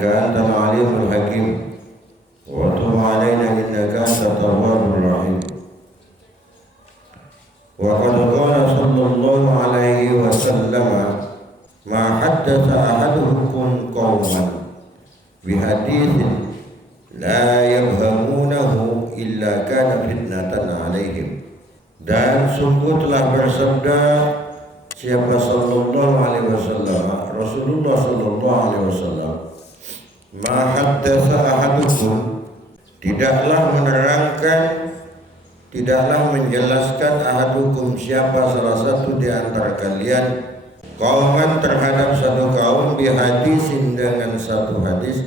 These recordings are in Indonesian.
إنك أنت العليم الحكيم وتب علينا إنك أنت التواب الرحيم. وقد قال صلى الله عليه وسلم ما حدث أحدكم قوما بحديث لا يفهمونه إلا كان فتنة عليهم. Dan sungguh telah bersabda siapa sallallahu alaihi wasallam, Rasulullah sallallahu alaihi wasallam, ma haddatsa ahadukum, tidaklah menerangkan, tidaklah menjelaskan ahadukum siapa salah satu di antara kalian, qauman terhadap satu kaum bi hadisin dengan satu hadis,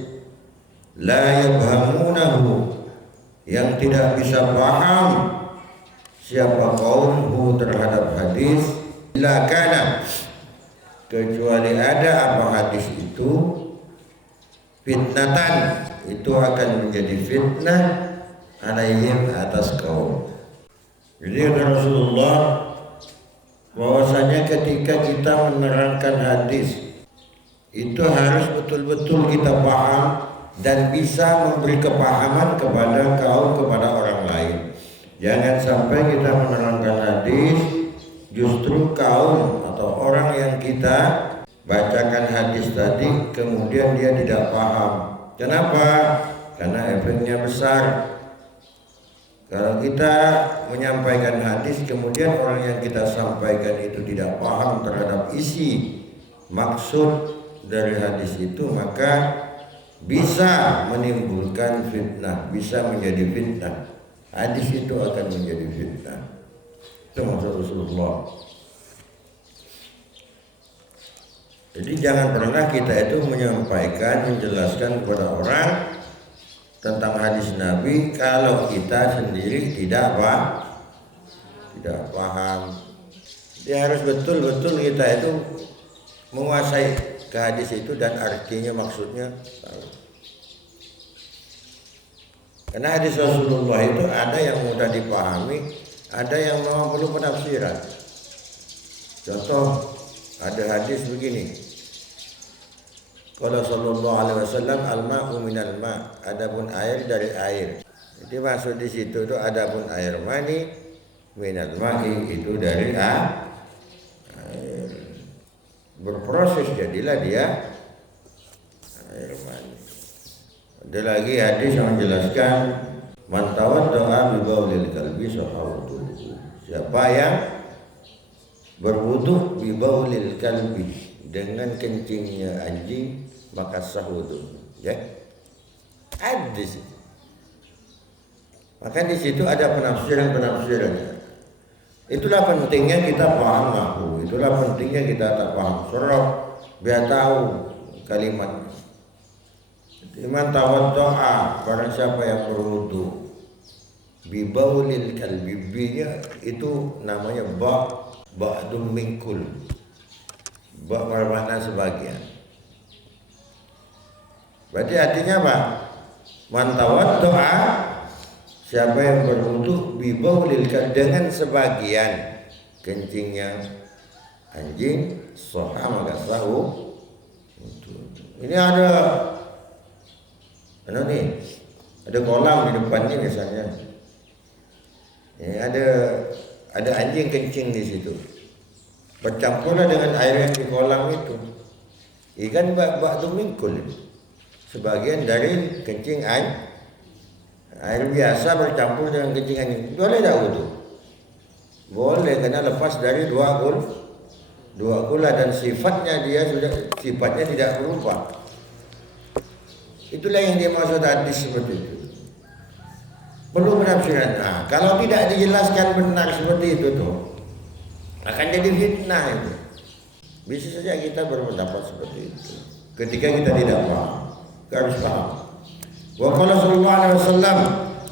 la yafhamunahu yang tidak bisa paham siapa kaumhu terhadap hadis, illa kana kecuali ada apa hadis itu, fitnatan itu akan menjadi fitnah alaihim atas kaum. Jadi Rasulullah bahwasanya ketika kita menerangkan hadis itu harus betul-betul kita paham dan bisa memberi kepahaman kepada kaum, kepada orang lain. Jangan sampai kita menerangkan hadis justru kaum atau orang yang kita bacakan hadis tadi kemudian dia tidak paham. Kenapa? Karena efeknya besar. Kalau kita menyampaikan hadis kemudian orang yang kita sampaikan itu tidak paham terhadap isi maksud dari hadis itu, maka bisa menimbulkan fitnah, bisa menjadi fitnah. Hadis itu akan menjadi fitnah. Itu maksud Rasulullah. Jadi jangan pernah kita itu menyampaikan, menjelaskan kepada orang tentang hadis Nabi kalau kita sendiri tidak paham. Dia harus betul-betul kita itu menguasai ke hadis itu dan artinya, maksudnya. Karena hadis Rasulullah itu ada yang mudah dipahami, ada yang memang perlu penafsiran. Contoh, ada hadis begini. Qala sallallahu alaihi wasallam al-ma'u minal ma', adapun air dari air. Jadi maksud di situ itu adapun air mani, minal ma'i itu dari air. Berproses jadilah dia air mani. Ada lagi hadis yang menjelaskan man tawadda'a bi baulil kalbi sahawtu. Siapa yang berwudu bi baulil kalbi dengan kencingnya anjing maka sah wudu. Ya. Hadis. Maka di situ ada penafsiran-penafsirannya. Itulah pentingnya kita paham nahwu. Itulah pentingnya kita tak paham surah biar tahu kalimat. Iman tawaddo'a, barang siapa yang berwudu bi baulil kalbi, binya itu namanya ba'dun minkul. Ba bermakna sebagian. Berarti artinya apa? Man tawaddo'a, siapa yang berwudu bi baulil kalbi dengan sebagian kencingnya anjing, sahha maka sahu. Ini ada ada kolam di depannya misalnya. Ada anjing kencing di situ. Bercampurlah dengan air yang di kolam itu. Ikan ba'du minkul. Sebagian dari kencing air biasa bercampur dengan kencing anjing. Boleh tak wudu? Boleh, karena lepas dari dua gula dan sifatnya tidak berubah. Itulah yang dimaksud hadis seperti itu. Perlu penafsiran. Nah, kalau tidak dijelaskan benar seperti itu tuh akan jadi fitnah itu. Bisa saja kita berpendapat seperti itu. Ketika kita tidak paham, harus paham. Wa qala sallallahu alaihi wasallam,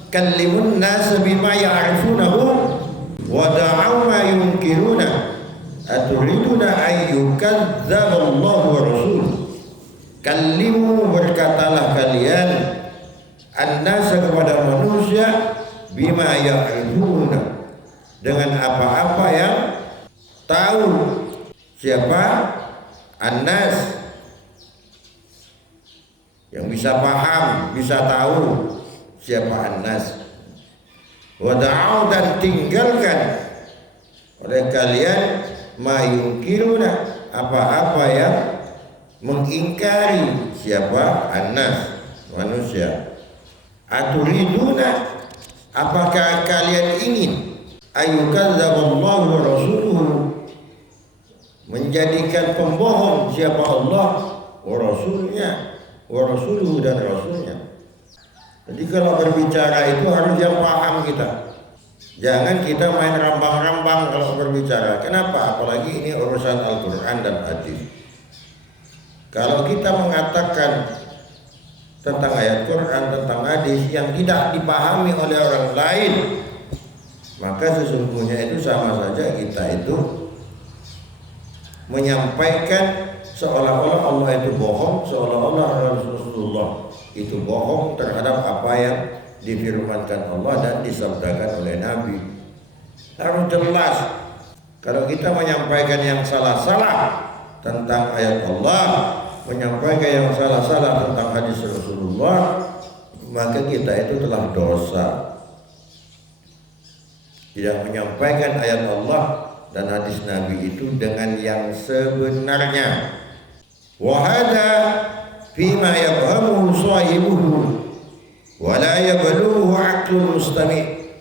kallimun nas bima ya'rifunahu wa da'u ma yunkiruna. Aturiduna ayyukadzdzaba Allah wa rasuluh. Kallimu, berkatalah kalian, an-nasa kepada manusia, bima ya'rifuna, dengan apa-apa yang tahu. Siapa? An-nas, yang bisa paham, bisa tahu siapa An-Nas. Wada'au, dan tinggalkan oleh kalian ma yungkiruna, apa-apa yang mengingkari siapa An-Nas, manusia. Aturiduna, apakah kalian ingin ayyukadzaballahu wa rasuluhu, menjadikan pembohong siapa Allah wa rasulnya, wa rasuluhu, dan rasulnya. Jadi kalau berbicara itu harus yang paham kita. Jangan kita main rambang-rambang kalau berbicara. Kenapa? Apalagi ini urusan Al-Quran dan hadis. Kalau kita mengatakan tentang ayat Quran, tentang hadis yang tidak dipahami oleh orang lain, maka sesungguhnya itu sama saja kita itu menyampaikan seolah-olah Allah itu bohong, seolah-olah Rasulullah itu bohong terhadap apa yang difirmankan Allah dan disabdakan oleh Nabi. Harus jelas. Kalau kita menyampaikan yang salah-salah tentang ayat Allah, menyampaikan yang salah-salah tentang hadis Rasulullah, maka kita itu telah dosa. Tidak menyampaikan ayat Allah dan hadis Nabi itu dengan yang sebenarnya. Wahada fima yafhamuhu sahibuhu wa la yablughu aqlul mustami'.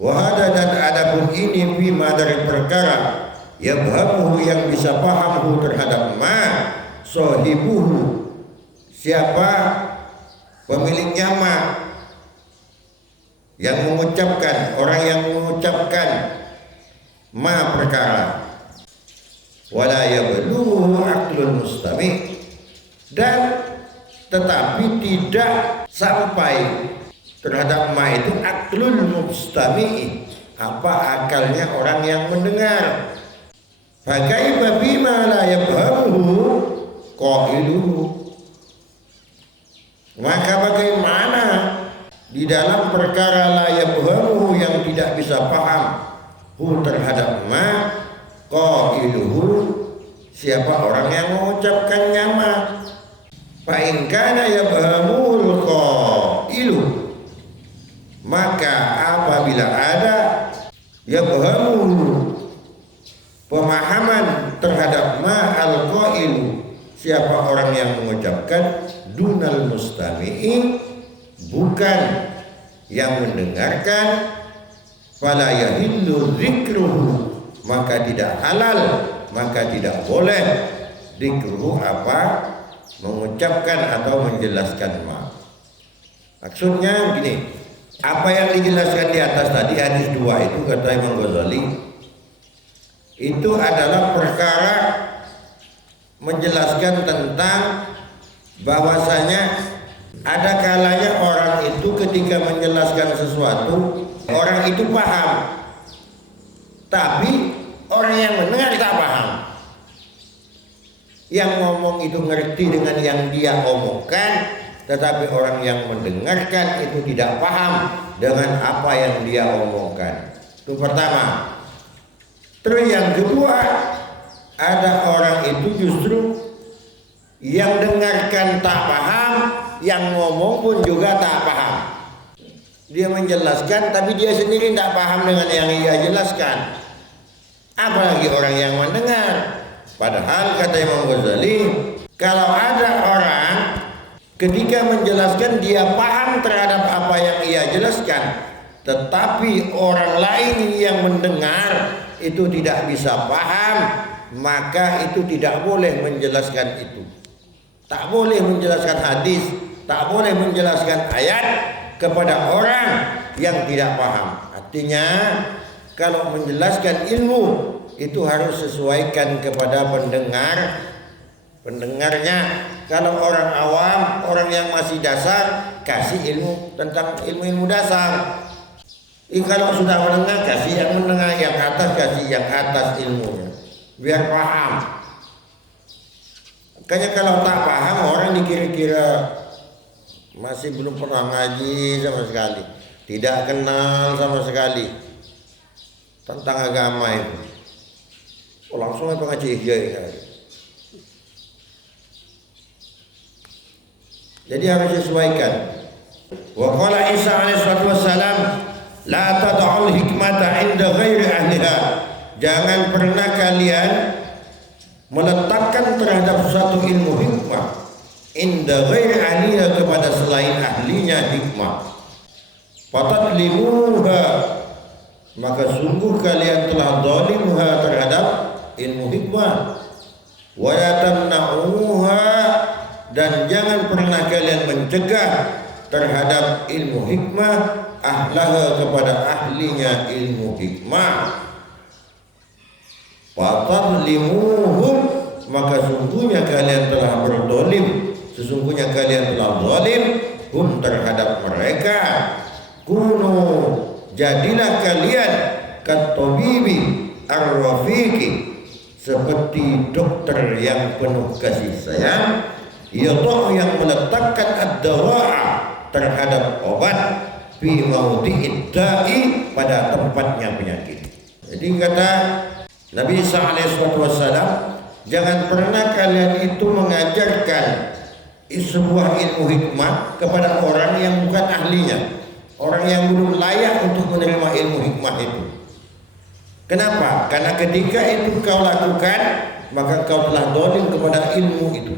Wahada, dan adapun ini fima, dari perkara yafhamuhu, yang bisa paham terhadap ma sahibuhu, siapa pemiliknya ma, yang mengucapkan, orang yang mengucapkan ma perkara. Wala yablughu aqlul mustami', dan tetapi tidak sampai terhadap ma itu aqlul mustami', apa akalnya orang yang mendengar. Fakaifa bima la yafhamuhu qailuhu, maka bagaimana di dalam perkara la yafhamuhu, yang tidak bisa paham hu terhadap ma, qailuhu, siapa orang yang mengucapkannya ma. Fa in kana yafhamuhul qailu, maka apabila ada yafhamuhu, pemahaman terhadap ma al-qailu, siapa orang yang mengucapkan, dunal mustami'i, bukan yang mendengarkan, fala yahillu dzikruhu, maka tidak halal, maka tidak boleh dzikruhu, apa, mengucapkan atau menjelaskan ma. Maksudnya begini, apa yang dijelaskan di atas tadi, hadis 2 itu, kata Imam Ghazali, itu adalah perkara menjelaskan tentang bahwasanya ada kalanya orang itu ketika menjelaskan sesuatu, orang itu paham, tapi orang yang mendengar tak paham. Yang ngomong itu ngerti dengan yang dia omongkan, tetapi orang yang mendengarkan itu tidak paham dengan apa yang dia omongkan. Itu pertama. Terus yang kedua, ada orang itu justru yang dengarkan tak paham, yang ngomong pun juga tak paham. Dia menjelaskan tapi dia sendiri tak paham dengan yang ia jelaskan. Apalagi orang yang mendengar. Padahal kata Imam Ghazali, kalau ada orang ketika menjelaskan dia paham terhadap apa yang ia jelaskan, tetapi orang lain yang mendengar itu tidak bisa paham, maka itu tidak boleh menjelaskan itu. Tak boleh menjelaskan hadis, tak boleh menjelaskan ayat kepada orang yang tidak paham. Artinya kalau menjelaskan ilmu itu harus sesuaikan kepada pendengarnya. Kalau orang awam, orang yang masih dasar, kasih ilmu tentang ilmu-ilmu dasar. Kalau sudah mendengar, kasih yang mendengar, yang atas kasih yang atas ilmunya, biar paham. Makanya kalau tak paham, orang dikira-kira masih belum pernah ngaji sama sekali, tidak kenal sama sekali tentang agama itu. Langsung apa ngaji ihya. Jadi harus disesuaikan. Wa qala Isa alaihi wassalam, la tad'ul hikmata 'inda ghairi ahliha. Jangan pernah kalian meletakkan terhadap suatu ilmu hikmah inda ghairi ahliha, kepada selain ahlinya hikmah. Fatadlimuha, maka sungguh kalian telah zalimha terhadap ilmu hikmah. Wa yatamna'uha, dan jangan pernah kalian mencegah terhadap ilmu hikmah ahlaha, kepada ahlinya ilmu hikmah. Fatadlimuhum, maka sungguhnya kalian telah berdolim, sesungguhnya kalian telah zalim hum, terhadap mereka. Kunu, jadilah kalian katabibi ar-rafiqi, seperti dokter yang penuh kasih sayang, yaitu yang meletakkan ad-dawa'a, terhadap obat, fi maudhi'id da'i, pada tempatnya penyakit. Jadi kata Nabi Isa alaihi wassalam, jangan pernah kalian itu mengajarkan sebuah ilmu hikmah kepada orang yang bukan ahlinya, orang yang belum layak untuk menerima ilmu hikmah itu. Kenapa? Karena ketika itu kau lakukan, maka kau telah zalim kepada ilmu itu.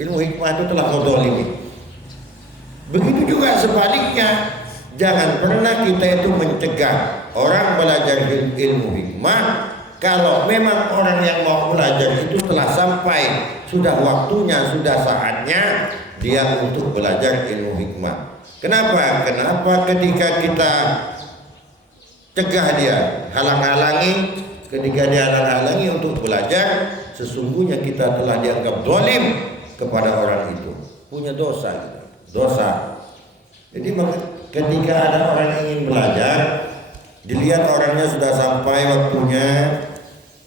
Ilmu hikmah itu telah kau zalimi. Begitu juga sebaliknya, jangan pernah kita itu mencegah orang belajar ilmu hikmah kalau memang orang yang mau belajar itu telah sampai, sudah waktunya, sudah saatnya dia untuk belajar ilmu hikmah. Kenapa? Kenapa ketika kita cegah dia, halang-halangi, ketika dia halang-halangi untuk belajar, sesungguhnya kita telah dianggap zalim kepada orang itu, punya dosa gitu. Dosa. Jadi ketika ada orang yang ingin belajar, dilihat orangnya sudah sampai waktunya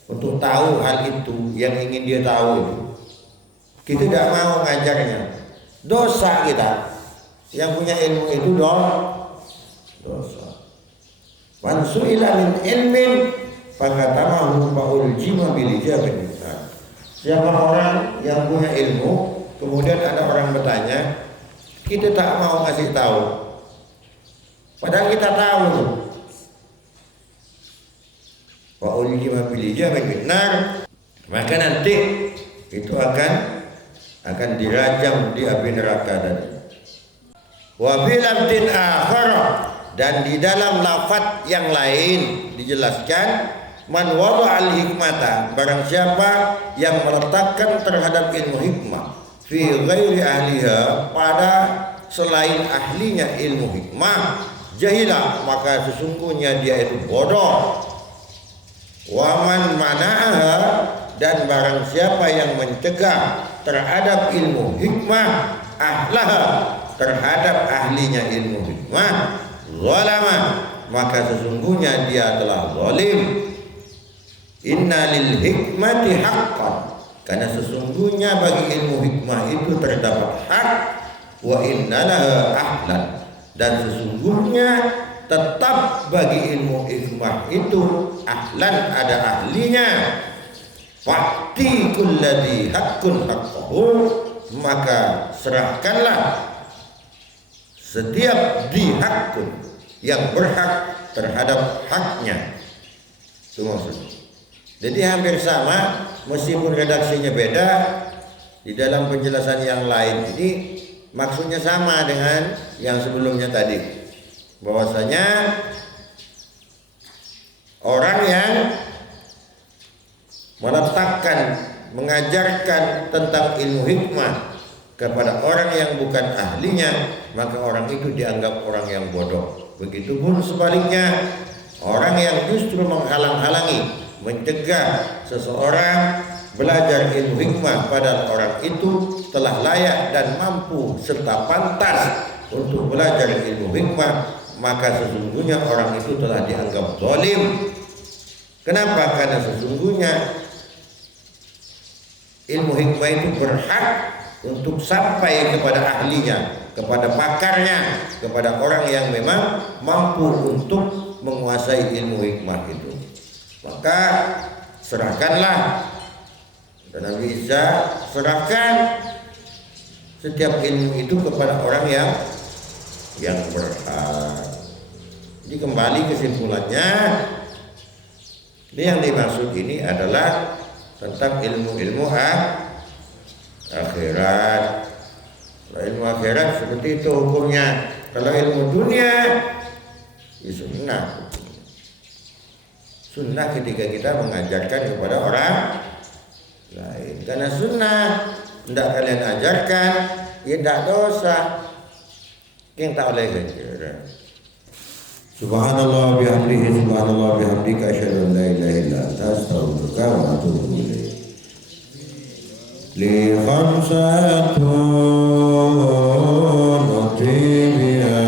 untuk tahu hal itu yang ingin dia tahu itu, kita tidak mau ngajarnya, dosa kita. Yang punya ilmu itu dosa. Man su'ila min ilmin fakatamahu fa'uljima bil ijabati. Siapa orang yang punya ilmu, kemudian ada orang bertanya, kita tak mau ngasih tahu, padahal kita tahu tuh. Wa uljima bil ijabati benar, maka nanti itu akan dirajam di api neraka tadi. Wa bil abdin akhar, dan di dalam lafaz yang lain dijelaskan, man wada'al hikmata, barang siapa yang meletakkan terhadap ilmu hikmah fi ghairi ahliha, pada selain ahlinya ilmu hikmah, jahilah, maka sesungguhnya dia itu bodoh. Waman mana'aha, dan barang siapa yang mencegah terhadap ilmu hikmah ahlaha, terhadap ahlinya ilmu hikmah, zalama, maka sesungguhnya dia telah zalim. Inna lil hikmati haqqan, karena sesungguhnya bagi ilmu hikmah itu terdapat hak. Wa inna laha ahlan, dan sesungguhnya tetap bagi ilmu hikmah itu ahlan, ada ahlinya. Fa'ti kulladhi haqqun haqqahu, maka serahkanlah setiap dihakun yang berhak terhadap haknya. Itu maksudnya. Jadi hampir sama, meskipun redaksinya beda, di dalam penjelasan yang lain ini maksudnya sama dengan yang sebelumnya tadi, bahwasanya orang yang meletakkan, mengajarkan tentang ilmu hikmah kepada orang yang bukan ahlinya, maka orang itu dianggap orang yang bodoh. Begitupun sebaliknya, orang yang justru menghalang-halangi, mencegah seseorang belajar ilmu hikmah, padahal orang itu telah layak dan mampu serta pantas untuk belajar ilmu hikmah, maka sesungguhnya orang itu telah dianggap zalim. Kenapa? Karena sesungguhnya ilmu hikmah itu berhak untuk sampai kepada ahlinya, kepada pakarnya, kepada orang yang memang mampu untuk menguasai ilmu hikmah itu. Maka serahkanlah, dan Nabi Isa serahkan setiap ilmu itu kepada orang yang berhak. Jadi kembali kesimpulannya, ini yang dimaksud ini adalah tentang ilmu-ilmu akhirat. Kalau ilmu akhirat seperti itu hukumnya. Kalau ilmu dunia, ya sunnah. Sunnah ketika kita mengajarkan kepada orang lain. Karena sunnah tidak kalian ajarkan, ya tidak dosa. Yang tak oleh ganjaran. Subhanallah bihamdihi, subhanallah bihamdika, asyhadu an la ilaha illa anta, astaghfiruka wa atubu ilaik. Li khamsatun utibiha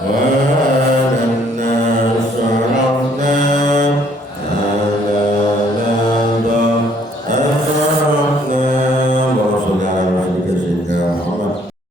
Wa